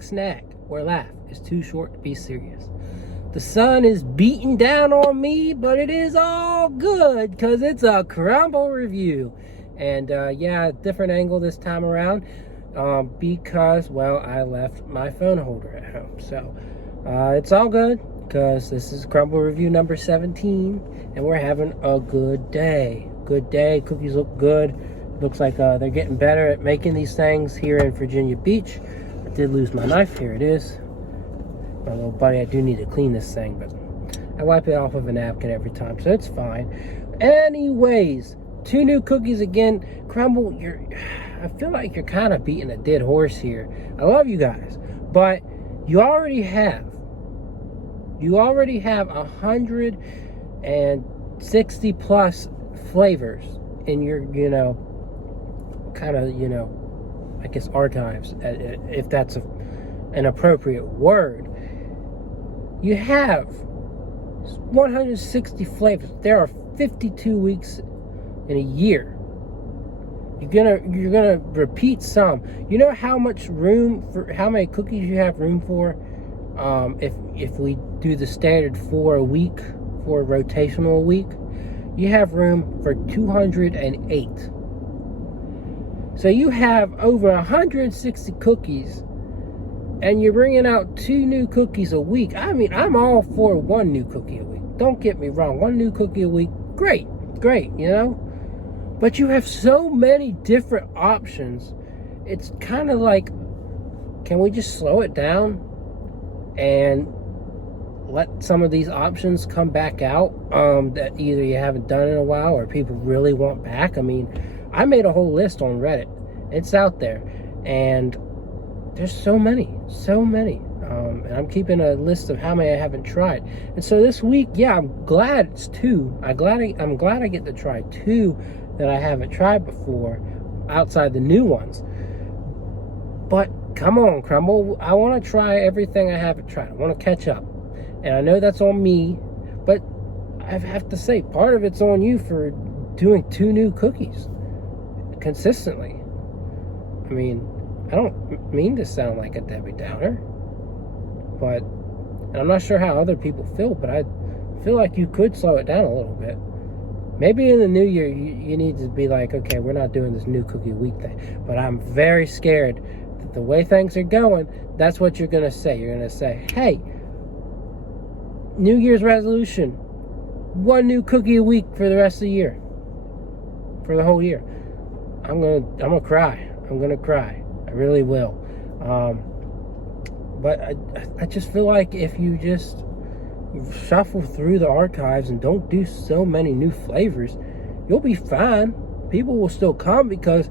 quick snack or laugh is too short to be serious. The sun is beating down on me, but it is all good because it's a Crumbl review. And yeah, different angle this time around because, well, I left my phone holder at home. So it's all good because this is Crumbl review number 17 and we're having a good day. Good day. Cookies look good. Looks like they're getting better at making these things here in Virginia Beach. I did lose my knife. Here it is. My little buddy, I do need to clean this thing, but I wipe it off of a napkin every time, so it's fine. Anyways, 2 new cookies again. Crumbl, I feel like you're kind of beating a dead horse here. I love you guys, but you already have 160 plus flavors in your, I guess archives, if that's an appropriate word. You have 160 flavors. There are 52 weeks in a year. You're gonna repeat some. You know how many cookies you have room for? If we do the standard 4 a week, 4 rotational a week, you have room for 208. So you have over 160 cookies, and you're bringing out 2 new cookies a week. I mean, I'm all for 1 new cookie a week. Don't get me wrong. 1 new cookie a week, great, But you have so many different options. It's kind of like, can we just slow it down and let some of these options come back out that either you haven't done in a while or people really want back? I mean, I made a whole list on Reddit. It's out there. And there's so many. And I'm keeping a list of how many I haven't tried. And so this week, yeah, I'm glad it's 2. I'm glad I get to try 2 that I haven't tried before outside the new ones. But come on, Crumbl. I want to try everything I haven't tried. I want to catch up. And I know that's on me, but I have to say, part of it's on you for doing 2 new cookies consistently. I mean, I don't mean to sound like a Debbie Downer, but, and I'm not sure how other people feel, but I feel like you could slow it down a little bit. Maybe in the new year, you need to be like, okay, we're not doing this new cookie week thing. But I'm very scared that the way things are going, that's what you're going to say. You're going to say, hey, New Year's resolution, 1 new cookie a week for the rest of the year. For the whole year. I'm gonna cry. I'm going to cry. I really will. But I just feel like if you just shuffle through the archives and don't do so many new flavors, you'll be fine. People will still come because,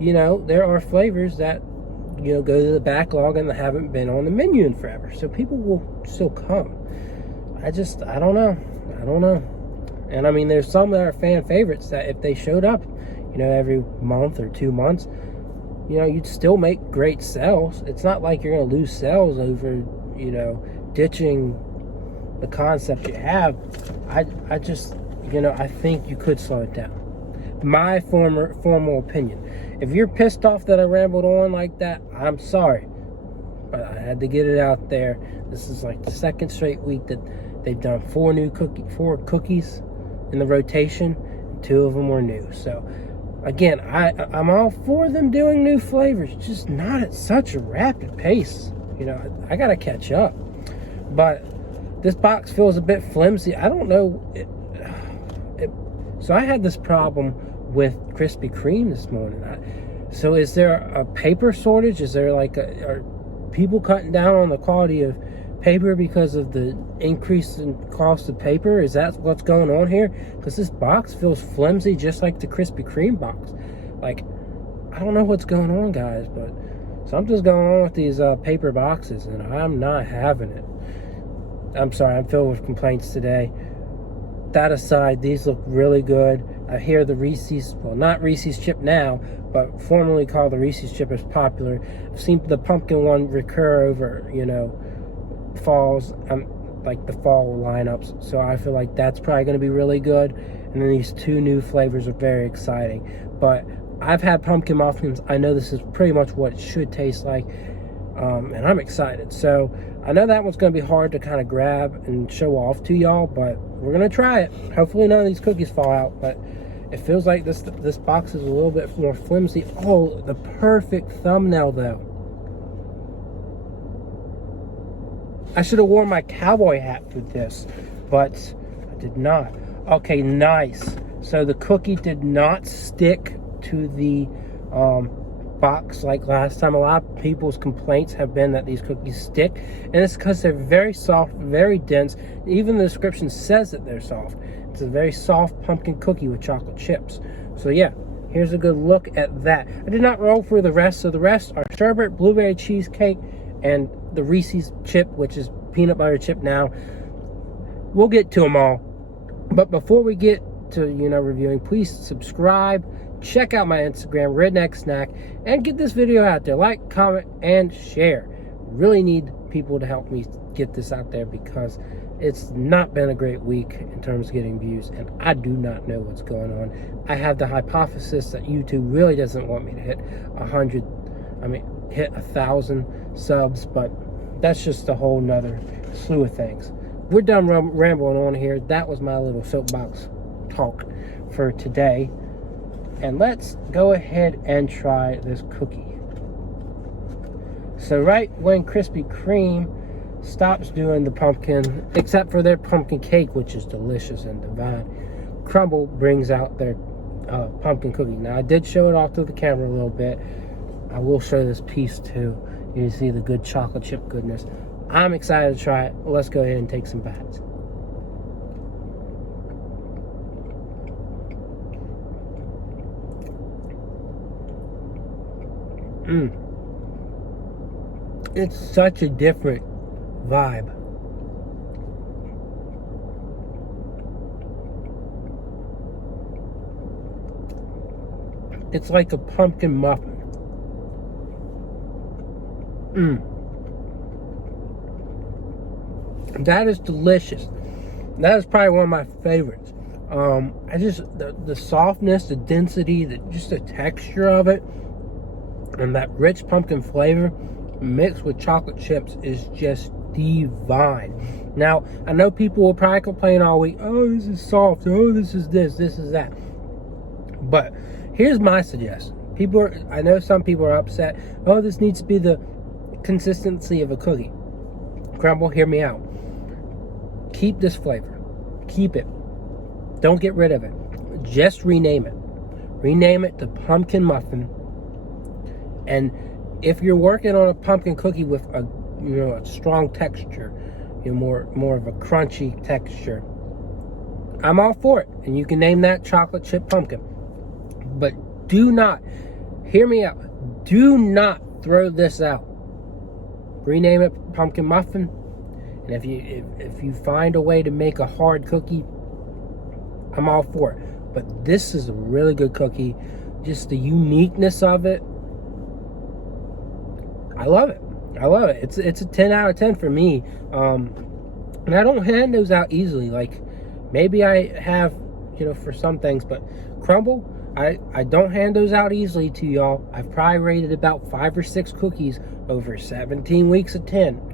there are flavors that, go to the backlog and haven't been on the menu in forever. So people will still come. I don't know. And I mean, there's some that are fan favorites that if they showed up, every month or 2 months, you'd still make great sales. It's not like you're going to lose sales over, ditching the concept you have. I just, I think you could slow it down. My formal opinion. If you're pissed off that I rambled on like that, I'm sorry. But I had to get it out there. This is like the 2nd straight week that they've done 4 cookies in the rotation. 2 of them were new. So, again, I'm all for them doing new flavors, just not at such a rapid pace. I got to catch up. But this box feels a bit flimsy. I don't know. So I had this problem with Krispy Kreme this morning. So is there a paper shortage? Is there are people cutting down on the quality of paper because of the increase in cost of paper? Is that what's going on here? Because this box feels flimsy just like the Krispy Kreme box. I don't know what's going on, guys, but something's going on with these paper boxes, and I'm not having it. I'm sorry, I'm filled with complaints today. That aside, these look really good. I hear the Reese's, well, not Reese's chip now, but formerly called the Reese's chip is popular. I've seen the pumpkin one recur over, falls, like the fall lineups. So I feel like that's probably going to be really good. And then these 2 new flavors are very exciting. But I've had pumpkin muffins. I know this is pretty much what it should taste like. and I'm excited. So I know that one's going to be hard to kind of grab and show off to y'all, but we're going to try it. Hopefully none of these cookies fall out, but it feels like this box is a little bit more flimsy. Oh, the perfect thumbnail though. I should have worn my cowboy hat with this, but I did not. Okay, nice. So the cookie did not stick to the box like last time. A lot of people's complaints have been that these cookies stick, and it's because they're very soft, very dense. Even the description says that they're soft. It's a very soft pumpkin cookie with chocolate chips. So yeah, here's a good look at that. I did not roll through the rest. So the rest are sherbet, blueberry cheesecake, and the Reese's chip, which is peanut butter chip now. We'll get to them all. But before we get to, reviewing, please subscribe. Check out my Instagram, Redneck Snack, and get this video out there. Like, comment, and share. Really need people to help me get this out there because it's not been a great week in terms of getting views, and I do not know what's going on. I have the hypothesis that YouTube really doesn't want me to hit 1,000 subs, but that's just a whole nother slew of things. We're done rambling on here. That was my little soapbox talk for today. And let's go ahead and try this cookie. So right when Krispy Kreme stops doing the pumpkin, except for their pumpkin cake, which is delicious and divine, Crumbl brings out their pumpkin cookie. Now I did show it off to the camera a little bit. I will show this piece too. You can see the good chocolate chip goodness. I'm excited to try it. Let's go ahead and take some bites. It's such a different vibe. It's like a pumpkin muffin. That is delicious. That is probably one of my favorites. The softness, the density, just the texture of it, and that rich pumpkin flavor mixed with chocolate chips is just divine. Now, I know people will probably complain all week, oh, this is soft, oh, this is that. But here's my suggestion. I know some people are upset, oh, this needs to be the consistency of a cookie. Crumbl, hear me out. Keep this flavor. Keep it. Don't get rid of it. Just rename it. Rename it to pumpkin muffin. And if you're working on a pumpkin cookie with a strong texture, more of a crunchy texture, I'm all for it. And you can name that chocolate chip pumpkin. But do not, hear me out, do not throw this out. Rename it pumpkin muffin. And if you find a way to make a hard cookie, I'm all for it. But this is a really good cookie. Just the uniqueness of it, I love it. I love it. It's a 10 out of 10 for me. And I don't hand those out easily. Like, maybe I have, for some things, but Crumbl, I don't hand those out easily to y'all. I've probably rated about 5 or 6 cookies over 17 weeks of 10.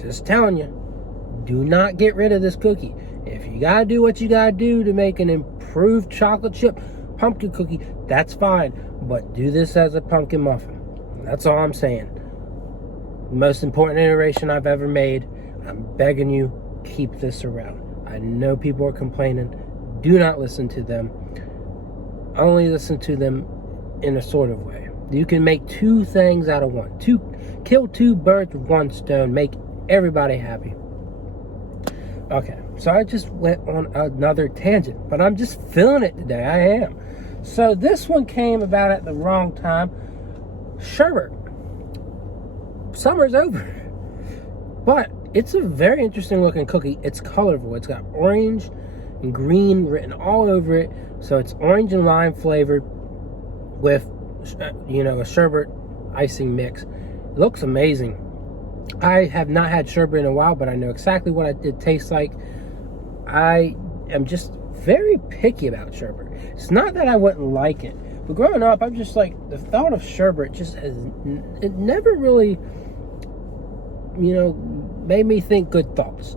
Just telling you, do not get rid of this cookie. If you gotta do what you gotta do to make an improved chocolate chip pumpkin cookie, that's fine. But do this as a pumpkin muffin. That's all I'm saying. Most important iteration I've ever made. I'm begging you, keep this around. I know people are complaining. Do not listen to them. Only listen to them in a sort of way. You can make 2 things out of one. Kill 2 birds with 1 stone. Make everybody happy. Okay, so I just went on another tangent, but I'm just feeling it today. I am. So this one came about at the wrong time. Sherbet. Summer's over. But it's a very interesting looking cookie. It's colorful. It's got orange and green written all over it. So it's orange and lime flavored with, a sherbet icing mix. It looks amazing. I have not had sherbet in a while, but I know exactly what it tastes like. I am just very picky about sherbet. It's not that I wouldn't like it, But growing up, I'm just like, the thought of sherbet just has, it never really, you know, made me think good thoughts.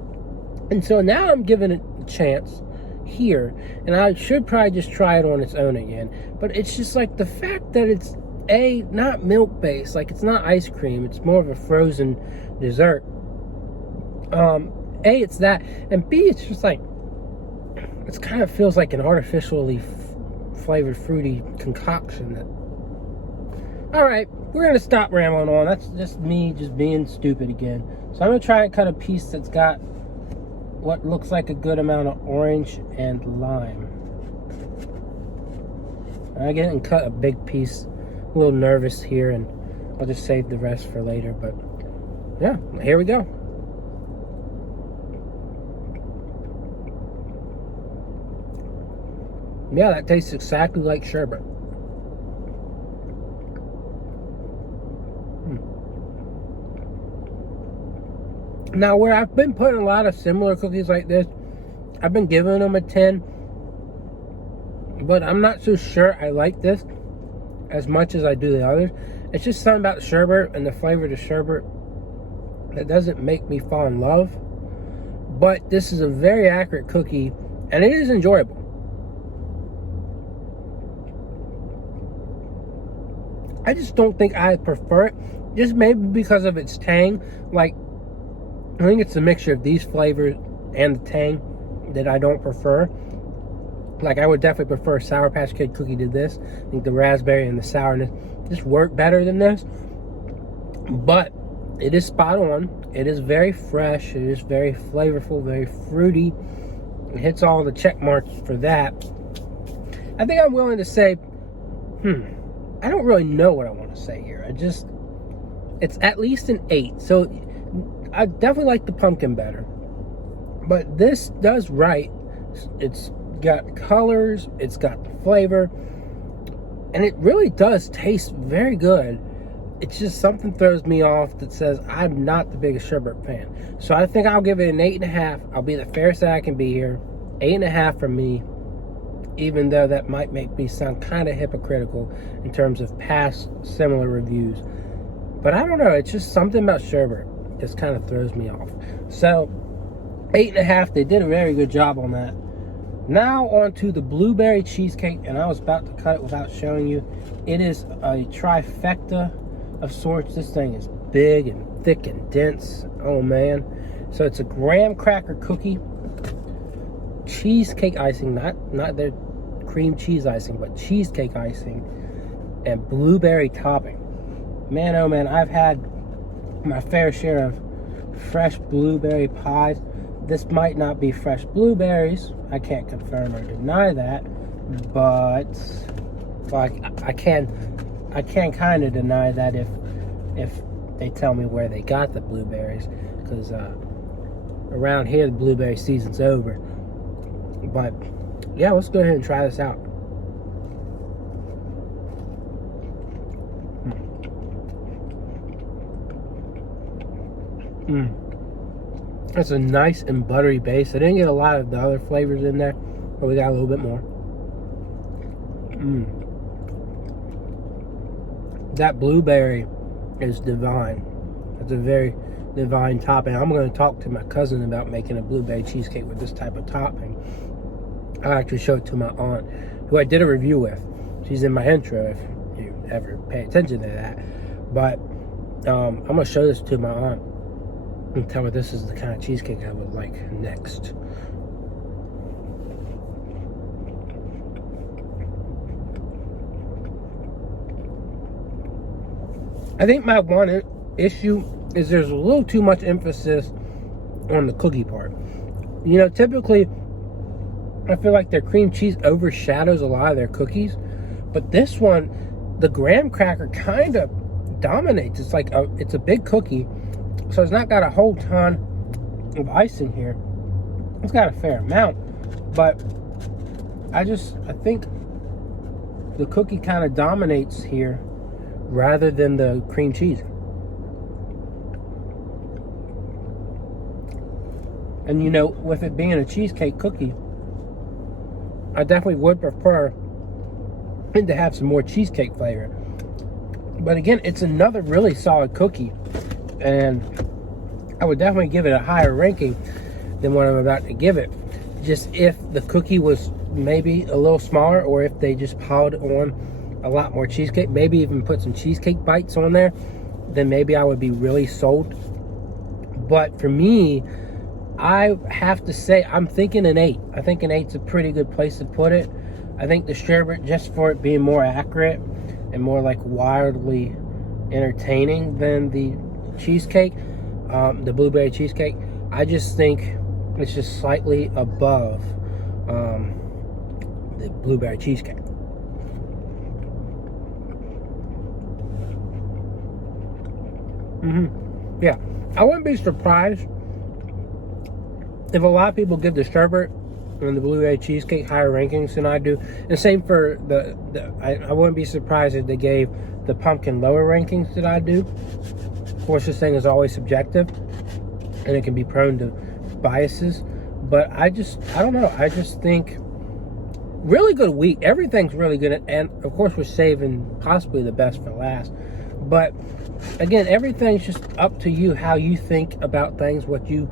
And so now I'm giving it a chance here, and I should probably just try it on its own again. But it's just like the fact that it's not milk based, like it's not ice cream, it's more of a frozen dessert. It's that, and B, it's just like, it kind of feels like an artificially flavored fruity concoction. That, all right, we're gonna stop rambling on. That's just me just being stupid again. So I'm gonna try and cut a piece that's got what looks like a good amount of orange and lime. I get and cut a big piece. A little nervous here, and I'll just save the rest for later. But yeah, here we go. Yeah, that tastes exactly like sherbet. Now, where I've been putting a lot of similar cookies like this, I've been giving them a 10. But I'm not so sure I like this as much as I do the others. It's just something about the sherbet and the flavor of the sherbet that doesn't make me fall in love. But this is a very accurate cookie, and it is enjoyable. I just don't think I prefer it, just maybe because of its tang. Like, I think it's a mixture of these flavors and the tang that I don't prefer. Like, I would definitely prefer Sour Patch Kid cookie to this. I think the raspberry and the sourness just work better than this. But it is spot on. It is very fresh. It is very flavorful, very fruity. It hits all the check marks for that. I think I'm willing to say, I don't really know what I want to say here. It's at least an 8. So I definitely like the pumpkin better. But this does right. It's got colors, it's got the flavor, and it really does taste very good. It's just something throws me off that says I'm not the biggest sherbet fan. So I think I'll give it an 8.5. I'll be the fairest that I can be here. 8.5 for me, even though that might make me sound kind of hypocritical in terms of past similar reviews. But I don't know, it's just something about sherbet just kind of throws me off. So 8.5, they did a very good job on that. Now on to the blueberry cheesecake, and I was about to cut it without showing you. It is a trifecta of sorts. This thing is big and thick and dense. Oh man. So it's a graham cracker cookie, cheesecake icing, not their cream cheese icing, but cheesecake icing, and blueberry topping. Man, oh man, I've had my fair share of fresh blueberry pies. This might not be fresh blueberries. I can't confirm or deny that, but well, I can kind of deny that if they tell me where they got the blueberries, because around here the blueberry season's over. But yeah, let's go ahead and try this out. It's a nice and buttery base. I didn't get a lot of the other flavors in there, but we got a little bit more. That blueberry is divine. It's a very divine topping. I'm going to talk to my cousin about making a blueberry cheesecake with this type of topping. I'll actually show it to my aunt, who I did a review with. She's in my intro if you ever pay attention to that. But I'm going to show this to my aunt and tell her this is the kind of cheesecake I would like next. I think my one issue is there's a little too much emphasis on the cookie part. You know, typically I feel like their cream cheese overshadows a lot of their cookies, but this one, the graham cracker kind of dominates. It's like it's a big cookie, so it's not got a whole ton of icing here. It's got a fair amount, but I think the cookie kind of dominates here rather than the cream cheese. And you know, with it being a cheesecake cookie, I definitely would prefer and to have some more cheesecake flavor. But again, it's another really solid cookie, and I would definitely give it a higher ranking than what I'm about to give it. Just if the cookie was maybe a little smaller, or if they just piled on a lot more cheesecake, maybe even put some cheesecake bites on there, then maybe I would be really sold. But for me, I have to say, I'm thinking an 8. I think an 8's a pretty good place to put it. I think the sherbet, just for it being more accurate and more like wildly entertaining than the cheesecake, the blueberry cheesecake, I just think it's just slightly above the blueberry cheesecake. Yeah, I wouldn't be surprised if a lot of people give the sherbet and the blueberry cheesecake higher rankings than I do. And same for I wouldn't be surprised if they gave the pumpkin lower rankings than I do. Of course, this thing is always subjective, and it can be prone to biases. But I don't know. I just think really good week. Everything's really good, and of course we're saving possibly the best for last. But again, everything's just up to you, how you think about things, what you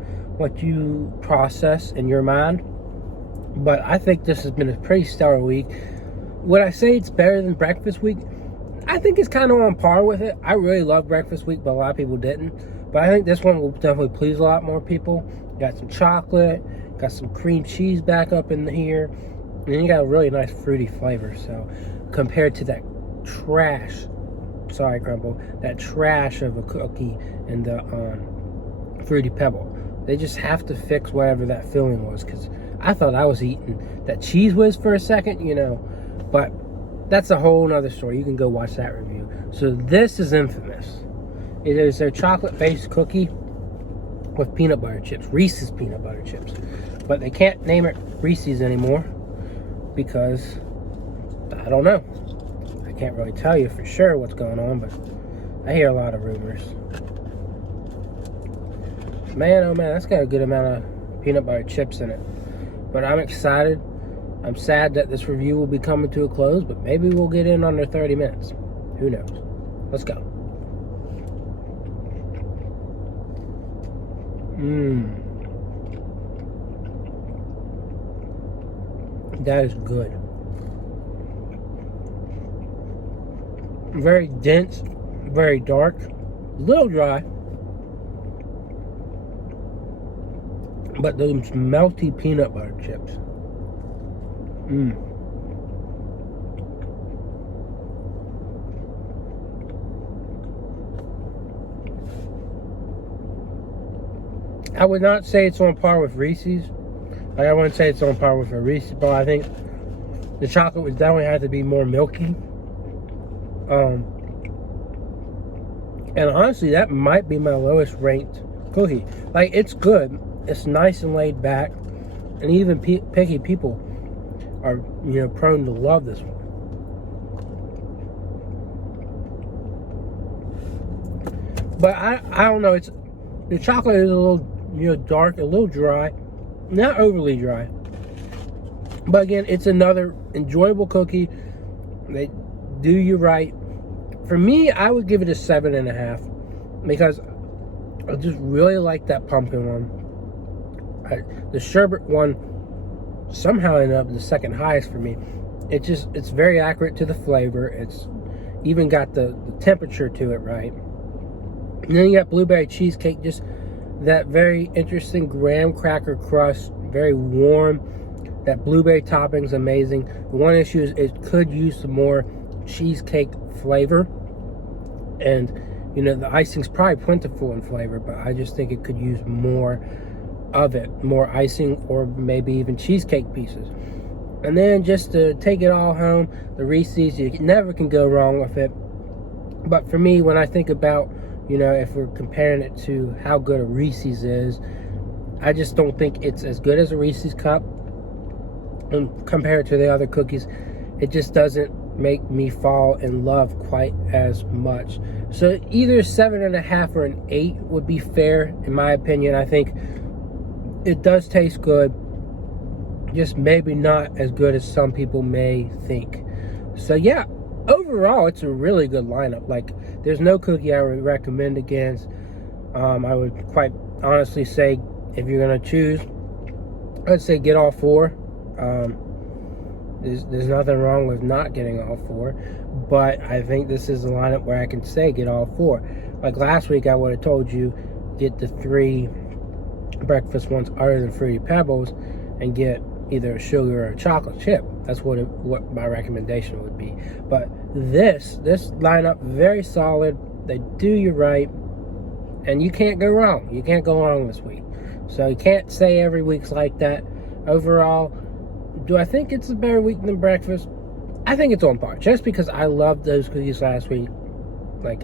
process in your mind. But I think this has been a pretty stellar week. Would I say it's better than breakfast week? I think it's kind of on par with it. I really love breakfast week, but a lot of people didn't. But I think this one will definitely please a lot more people. Got some chocolate, got some cream cheese back up in here, and then you got a really nice fruity flavor. So compared to that trash, sorry Crumbl, that trash of a cookie and the Fruity Pebble, they just have to fix whatever that filling was, because I thought I was eating that Cheese Whiz for a second, but that's a whole nother story. You can go watch that review. So this is infamous. It is their chocolate-based cookie with peanut butter chips, Reese's peanut butter chips. But they can't name it Reese's anymore because, I don't know. I can't really tell you for sure what's going on, but I hear a lot of rumors. Man, oh man, that's got a good amount of peanut butter chips in it. But I'm excited. I'm sad that this review will be coming to a close, but maybe we'll get in under 30 minutes. Who knows? Let's go. That is good. Very dense, very dark, a little dry. But those melty peanut butter chips. I would not say it's on par with Reese's. Like, I wouldn't say it's on par with a Reese's, but I think the chocolate would definitely have to be more milky. And honestly, that might be my lowest ranked cookie. Like, it's good. It's nice and laid back. And even picky people are, prone to love this one. But I don't know. The chocolate is a little, dark, a little dry. Not overly dry. But again, it's another enjoyable cookie. They do you right. For me, I would give it a 7.5 because I just really like that pumpkin one. The sherbet one somehow ended up the second highest for me. It's very accurate to the flavor. It's even got the temperature to it right. And then you got blueberry cheesecake, just that very interesting graham cracker crust, very warm. That blueberry topping's amazing. The one issue is it could use some more cheesecake flavor, and the icing's probably plentiful in flavor, but I just think it could use more of it, more icing, or maybe even cheesecake pieces. And then just to take it all home, the Reese's, you never can go wrong with it. But for me, when I think about, if we're comparing it to how good a Reese's is, I just don't think it's as good as a Reese's cup. And compared to the other cookies, it just doesn't make me fall in love quite as much. So either 7.5 or an 8 would be fair, in my opinion. I think it does taste good, just maybe not as good as some people may think. So yeah, overall, it's a really good lineup. Like, there's no cookie I would recommend against. I would quite honestly say, if you're gonna choose, I'd say get all four. There's nothing wrong with not getting all four, but I think this is a lineup where I can say get all four. Like last week, I would have told you get the 3 breakfast ones other than Fruity Pebbles, and get either a sugar or a chocolate chip. That's what my recommendation would be. But this lineup, very solid. They do you right, and you can't go wrong. You can't go wrong this week. So you can't say every week's like that. Overall, do I think it's a better week than breakfast? I think it's on par. Just because I loved those cookies last week. Like,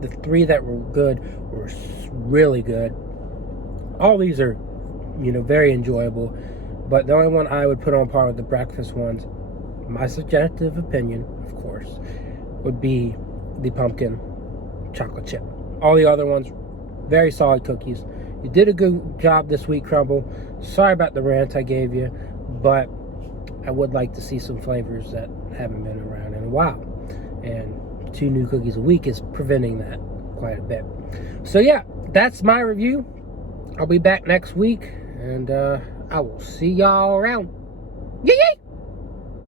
the 3 that were good were really good. All these are, very enjoyable. But the only one I would put on par with the breakfast ones, my subjective opinion, of course, would be the pumpkin chocolate chip. All the other ones, very solid cookies. You did a good job this week, Crumbl. Sorry about the rant I gave you, but I would like to see some flavors that haven't been around in a while. And 2 new cookies a week is preventing that quite a bit. So yeah, that's my review. I'll be back next week, and I will see y'all around.